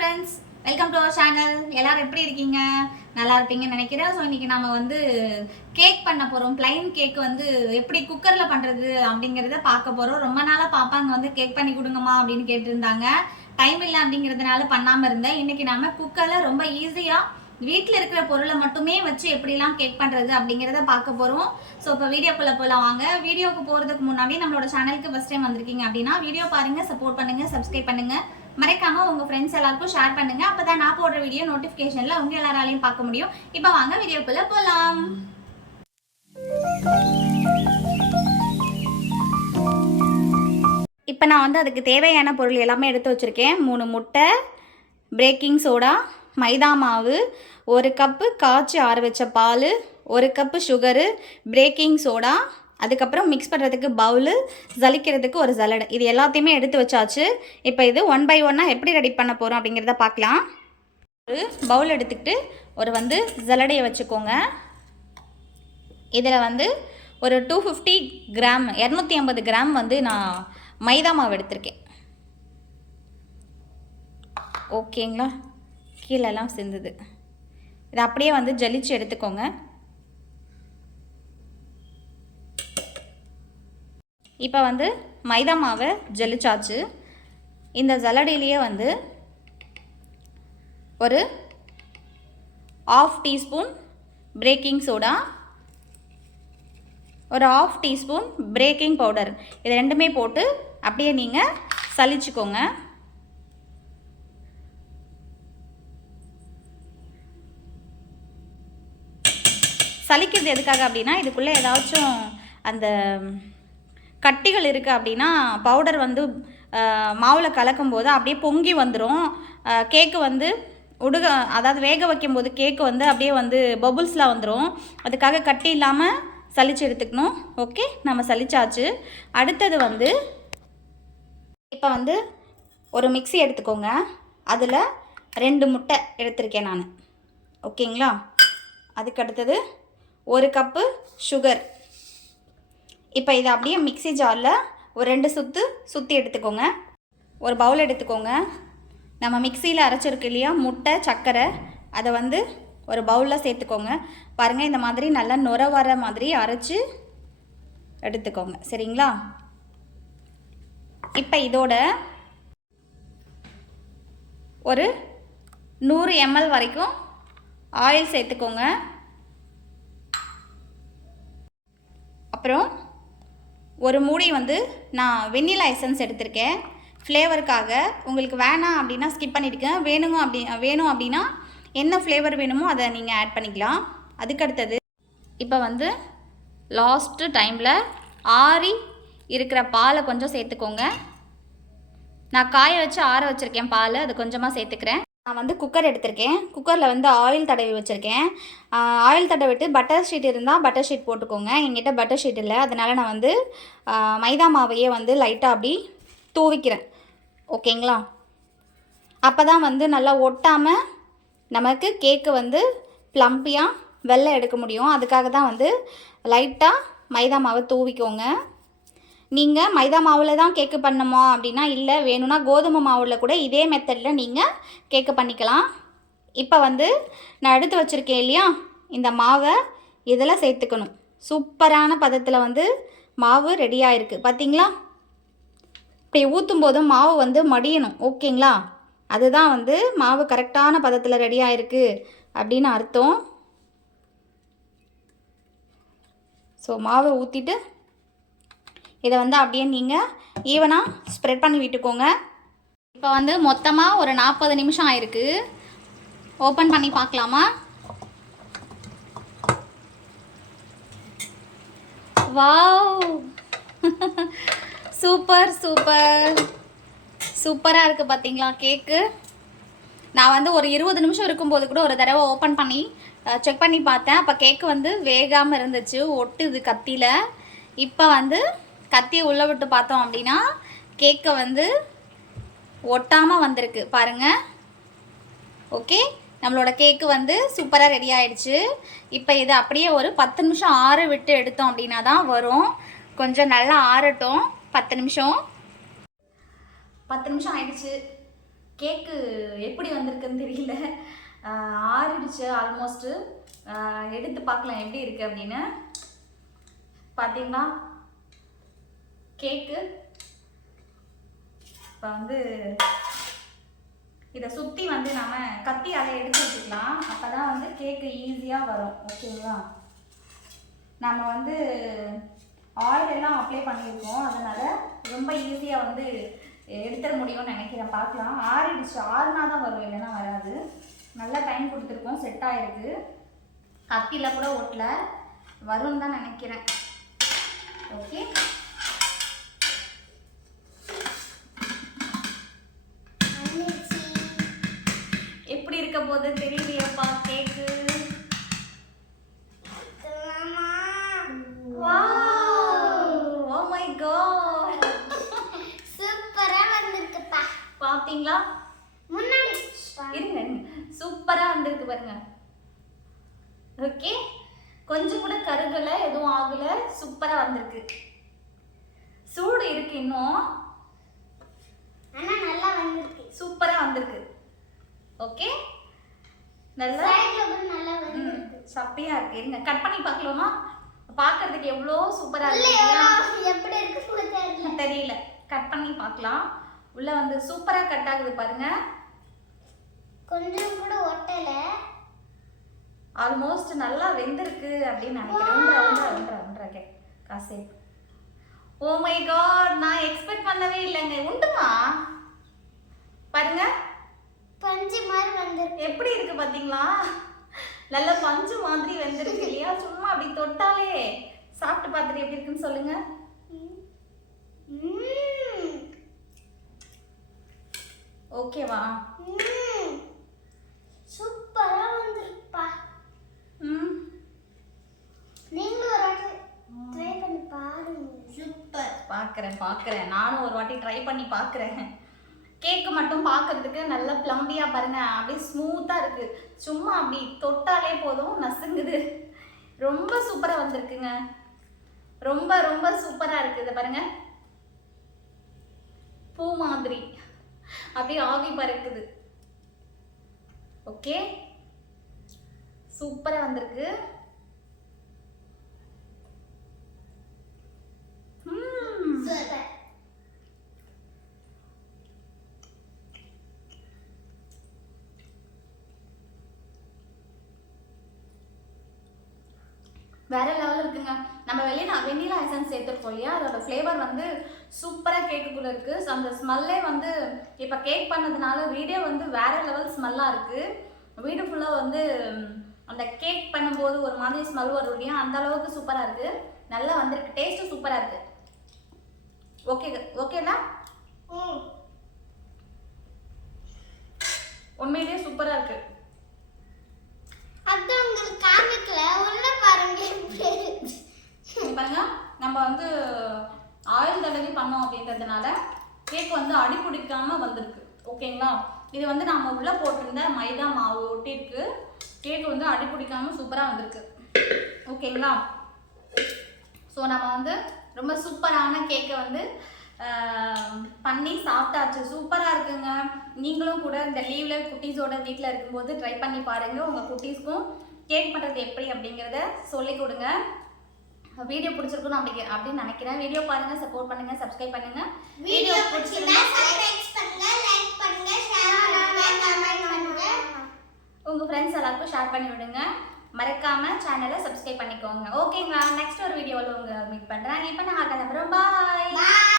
Friends, welcome to our channel. எல்லாரும் எப்படி இருக்கீங்க? நல்லா இருப்பீங்கன்னு நினைக்கிறேன். ஸோ இன்னைக்கு நம்ம வந்து கேக் பண்ண போகிறோம். பிளைன் கேக் வந்து எப்படி குக்கரில் பண்ணுறது அப்படிங்கிறத பார்க்க போகிறோம். ரொம்ப நாளாக பாப்பாங்க வந்து கேக் பண்ணி கொடுங்கம்மா அப்படின்னு கேட்டிருந்தாங்க. டைம் இல்லை அப்படிங்கிறதுனால பண்ணாமல் இருந்தேன். இன்னைக்கு நம்ம குக்கரில் ரொம்ப ஈஸியாக வீட்டில் இருக்கிற பொருளை மட்டுமே வச்சு எப்படிலாம் கேக் பண்ணுறது அப்படிங்கிறத பார்க்க போகிறோம். ஸோ இப்போ வீடியோக்குள்ளே போகலாம் வாங்க. வீடியோக்கு போகிறதுக்கு முன்னாடி நம்மளோட சேனலுக்கு ஃபஸ்ட் டைம் வந்திருக்கீங்க அப்படின்னா வீடியோ பாருங்கள், சப்போர்ட் பண்ணுங்கள், சப்ஸ்கிரைப் பண்ணுங்கள். மறக்காம உங்க ஃப்ரெண்ட்ஸ் எல்லாருக்கும் ஷேர் பண்ணுங்க. அப்பதான் நான் போடுற வீடியோ நோட்டிபிகேஷன்ல உங்க எல்லாராலையும் பார்க்க முடியும். இப்போ வாங்க வீடியோக்குள்ள போலாம். இப்போ நான் வந்து அதுக்கு தேவையான பொருள் எல்லாமே எடுத்து வச்சிருக்கேன். 3 முட்டை, பேக்கிங் சோடா, மைதா மாவு, 1 கப்பு காய்ச்சி ஆற வச்ச பால், 1 கப்பு சுகரு, பேக்கிங் சோடா, அதுக்கப்புறம் மிக்ஸ் பண்ணுறதுக்கு பவுலு, ஜலிக்கிறதுக்கு ஒரு ஜலடை. இது எல்லாத்தையுமே எடுத்து வச்சாச்சு. இப்போ இது 1 by 1 எப்படி ரெடி பண்ண போகிறோம் அப்படிங்கிறத பார்க்கலாம். ஒரு பவுல் எடுத்துக்கிட்டு ஒரு வந்து ஜலடையை வச்சுக்கோங்க. இதில் வந்து ஒரு 250 கிராம் 250 கிராம் வந்து நான் மைதா மாவு எடுத்திருக்கேன். ஓகேங்களா? கீழெல்லாம் சிந்துது. இதை அப்படியே வந்து ஜலிச்சு எடுத்துக்கோங்க. இப்போ வந்து மைதா மாவை ஜலிச்சாச்சு. இந்த ஜலடையிலேயே வந்து ஒரு 1/2 டீஸ்பூன் பேக்கிங் சோடா, ஒரு 1/2 டீஸ்பூன் பேக்கிங் பவுடர், இது ரெண்டுமே போட்டு அப்படியே நீங்கள் சலிச்சுக்கோங்க. சலிக்கிறது எதுக்காக அப்படின்னா இதுக்குள்ளே ஏதாச்சும் அந்த கட்டிகள் இருக்குது அப்படின்னா பவுடர் வந்து மாவில் கலக்கும்போது அப்படியே பொங்கி வந்துடும். கேக்கு வந்து அதாவது வேக வைக்கும்போது கேக்கு வந்து அப்படியே வந்து பபுள்ஸ்லாம் வந்துடும். அதுக்காக கட்டி இல்லாமல் சலிச்சு எடுத்துக்கணும். ஓகே, நம்ம சலிச்சாச்சு. அடுத்தது வந்து இப்போ வந்து ஒரு மிக்ஸி எடுத்துக்கோங்க. அதில் 2 முட்டை எடுத்திருக்கேன் நான். ஓகேங்களா? அதுக்கு அடுத்தது 1 கப்பு சுகர். இப்போ இதை அப்படியே மிக்ஸி ஜாரில் ஒரு 2 சுற்றி எடுத்துக்கோங்க. ஒரு பவுல் எடுத்துக்கோங்க. நம்ம மிக்சியில் அரைச்சிருக்கு இல்லையா முட்டை, சர்க்கரை, அதை வந்து ஒரு பவுலில் சேர்த்துக்கோங்க. பாருங்கள், இந்த மாதிரி நல்லா நுர வர மாதிரி அரைச்சி எடுத்துக்கோங்க. சரிங்களா? இப்போ இதோட ஒரு 100 ml வரைக்கும் ஆயில் சேர்த்துக்கோங்க. அப்புறம் ஒரு மூடி வந்து நான் வெண்ணிலா எசன்ஸ் எடுத்திருக்கேன் ஃப்ளேவருக்காக. உங்களுக்கு வேணாம் அப்படின்னா ஸ்கிப் பண்ணிவிடுங்க. வேணும் அப்படின்னா என்ன ஃப்ளேவர் வேணுமோ அதை நீங்கள் ஆட் பண்ணிக்கலாம். அதுக்கடுத்தது இப்போ வந்து லாஸ்ட்டு டைமில் ஆறி இருக்கிற பாலை கொஞ்சம் சேர்த்துக்கோங்க. நான் காய வச்சு ஆற வச்சுருக்கேன் பால், அது கொஞ்சமாக சேர்த்துக்கிறேன். நான் வந்து குக்கர் எடுத்திருக்கேன். குக்கரில் வந்து ஆயில் தடவி வச்சுருக்கேன். ஆயில் தடவிட்டு பட்டர் ஷீட் இருந்தால் பட்டர் ஷீட் போட்டுக்கோங்க. என்கிட்ட பட்டர் ஷீட் இல்லை, அதனால் நான் வந்து மைதா மாவையே வந்து லைட்டாக அப்படி தூவிக்கிறேன். ஓகேங்களா? அப்போ தான் வந்து நல்லா ஒட்டாமல் நமக்கு கேக்கு வந்து ப்ளம்பியாக வெள்ளை எடுக்க முடியும். அதுக்காக தான் வந்து லைட்டாக மைதா மாவை தூவிக்கோங்க. நீங்கள் மைதா மாவில் தான் கேக்கு பண்ணணுமா அப்படின்னா இல்லை, வேணும்னா கோதுமை மாவில் கூட இதே மெத்தடில் நீங்கள் கேக்கு பண்ணிக்கலாம். இப்போ வந்து நான் எடுத்து வச்சுருக்கேன் இல்லையா இந்த மாவை இதில் சேர்த்துக்கணும். சூப்பரான பதத்தில் வந்து மாவு ரெடியாக இருக்குது. பார்த்தீங்களா? இப்படி ஊற்றும் போதும் மாவு வந்து மடியணும். ஓகேங்களா? அதுதான் வந்து மாவு கரெக்டான பதத்தில் ரெடியாக இருக்குது அப்படின்னு அர்த்தம். ஸோ மாவை ஊற்றிட்டு இதை வந்து அப்படியே நீங்கள் ஈவனாக ஸ்ப்ரெட் பண்ணி விட்டுக்கோங்க. இப்போ வந்து மொத்தமாக ஒரு 40 நிமிஷம் ஆயிருக்கு. ஓப்பன் பண்ணி பார்க்கலாமா? வாவ், சூப்பர் சூப்பர் சூப்பராக இருக்குது. பார்த்தீங்களா கேக்கு? நான் வந்து ஒரு 20 நிமிஷம் இருக்கும்போது கூட ஒரு தடவை ஓப்பன் பண்ணி செக் பண்ணி பார்த்தேன். அப்போ கேக்கு வந்து வேகாமல் இருந்துச்சு, ஒட்டுது கத்தியில். இப்போ வந்து கத்தியை உள்ளே விட்டு பார்த்தோம் அப்படின்னா கேக்கை வந்து ஒட்டாமல் வந்திருக்கு பாருங்கள். ஓகே, நம்மளோட கேக்கு வந்து சூப்பராக ரெடி ஆகிடுச்சு. இப்போ இதை அப்படியே ஒரு 10 நிமிஷம் ஆற விட்டு எடுத்தோம் அப்படின்னா தான் வரும். கொஞ்சம் நல்லா ஆறட்டும். 10 நிமிஷம் ஆயிடுச்சு. கேக்கு எப்படி வந்திருக்குன்னு தெரியல. ஆறிடுச்சு ஆல்மோஸ்ட்டு. எடுத்து பார்க்கலாம் எப்படி இருக்குது அப்படின்னு. பார்த்தீங்களா கேக்கு. இப்போ வந்து இதை சுற்றி வந்து நம்ம கத்தியால் எடுத்து வச்சுக்கலாம். அப்போ தான் வந்து கேக்கு ஈஸியாக வரும். ஓகேங்களா? நம்ம வந்து ஆயில் எல்லாம் அப்ளை பண்ணியிருக்கோம், அதனால் ரொம்ப ஈஸியாக வந்து எடுத்துட முடியும்னு நினைக்கிறேன். பார்க்கலாம். ஆறிடுச்சு. ஆறுனா தான் வரும், இல்லைன்னா வராது. நல்லா டைம் கொடுத்துருக்கோம், செட் ஆகிருக்கு. கத்தியில் கூட ஒட்டல, வரும்னு தான் நினைக்கிறேன். ஓகே, எப்படி இருக்க போது தெரியலையப்பா கேக்கு. பாத்தீங்களா? முன்னாடி இருங்க, சூப்பரா வந்திருக்கு பாருங்க. ஓகே, கொஞ்சம் கூட கருகல, எதுவும் ஆகல, சூப்பரா வந்திருக்கு. சூடு இருக்கு இன்னும், ஆனா நல்லா வந்திருக்கு, சூப்பரா வந்திருக்கு. ஓகே, நல்லா சப்பையா இருக்கு. இருங்க கட் பண்ணி பார்க்கலாமா? பார்க்கிறதுக்கு எவ்வளோ சூப்பரா இருக்கு. எப்படி இருக்கு தெரியல, கட் பண்ணி பார்க்கலாம். உள்ள வந்து சூப்பரா கட் ஆகுது பாருங்க. கொஞ்சம் கூட ஒட்டல, ஆல்மோஸ்ட் நல்லா வெந்திருக்கு அப்படின்னு நினைக்கிறேன். காசே, ஓ மை காட், நான் எக்ஸ்பெக்ட் பண்ணவே இல்லைங்க. உண்டுமா பாருங்க, பஞ்சு மாதிரி வந்து எப்படி இருக்கு பாத்தீங்களா? நல்ல பஞ்சு மாதிரி வெந்திருக்கு இல்லையா? சும்மா அப்படி தொட்டாலே சாப்பிட்டு பார்த்துட்டு எப்படி இருக்குன்னு சொல்லுங்க. ஓகேவா? சூப்பரா வந்திருப்பா. நீங்களும் ஒரு வாட்டி ட்ரை பண்ணி பாருங்க. சூப்பர். பார்க்கறேன். நானும் ஒரு வாட்டி ட்ரை பண்ணி பார்க்கறேன். கேக்கு மட்டும் பார்க்கறதுக்கு நல்ல ப்ளம்பியா பாருங்க, அப்படியே ஸ்மூத்தா இருக்கு. சும்மா அப்படி தொட்டாலே போதும் நசுங்குது. ரொம்ப சூப்பரா வந்திருக்குங்க. ரொம்ப ரொம்ப சூப்பரா இருக்கு. இதை பாருங்க, பூ மாதிரி அப்படியே ஆவி பறக்குது. ஓகே, சூப்பரா வந்திருக்கு. வேற லெவல் இருக்குங்க. நம்ம வெண்ணிலா எசன்ஸ் சேர்த்துருக்கோம் இல்லையா, அதோட ஃப்ளேவர் வந்து சூப்பராக கேக்குக்குள்ளே இருக்குது. ஸோ அந்த ஸ்மெல்லே வந்து இப்போ கேக் பண்ணதுனால வீடே வந்து வேற லெவல் ஸ்மெல்லாக இருக்குது. வீடு ஃபுல்லாக வந்து அந்த கேக் பண்ணும்போது ஒரு மாதிரி ஸ்மெல் வரும் இல்லையா, அந்த அளவுக்கு சூப்பராக இருக்குது. நல்லா வந்திருக்கு, டேஸ்ட்டும் சூப்பராக இருக்குது. ஓகேண்ணா, உண்மையிலேயே சூப்பராக இருக்குது. அதான் உங்களுக்கு காமிக்கல, உள்ள பாருங்க. பாருங்க, நம்ம வந்து ஆயில் தடவி பண்ணோம் அப்படின்றதுனால கேக் வந்து அடி பிடிக்காம வந்திருக்கு. ஓகேங்களா? இது வந்து நம்ம உள்ள போட்டிருந்த மைதா மாவு ஒட்டிருக்கு. கேக் வந்து அடி பிடிக்காம சூப்பராக வந்திருக்கு. ஓகேங்களா? ஸோ நம்ம வந்து ரொம்ப சூப்பரான கேக்கை வந்து பண்ணி சாப்பிட்டாச்சு. சூப்பராக இருக்குங்க. நீங்களும் கூட இந்த லீவில் குட்டீஸோட வீட்டில் இருக்கும்போது ட்ரை பண்ணி பாருங்கள். உங்கள் குட்டீஸ்க்கும் கேக் பண்ணுறது எப்படி அப்படிங்கிறத சொல்லிக் கொடுங்க. வீடியோ பிடிச்சிருக்குன்னு அப்படின்னு நினைக்கிறேன். வீடியோ பாருங்கள், சப்போர்ட் பண்ணுங்கள், சப்ஸ்கிரைப் பண்ணுங்கள். வீடியோ பிடிச்சிருந்தா உங்கள் ஃப்ரெண்ட்ஸ் எல்லாருக்கும் ஷேர் பண்ணி விடுங்க. மறக்காம சேனலை சப்ஸ்கிரைப் பண்ணிக்கோங்க. ஓகேங்களா? நெக்ஸ்ட் ஒரு வீடியோவில் உங்களை மீட் பண்ணுறேன். இப்போ நான் கிளம்புறேன். பாய்.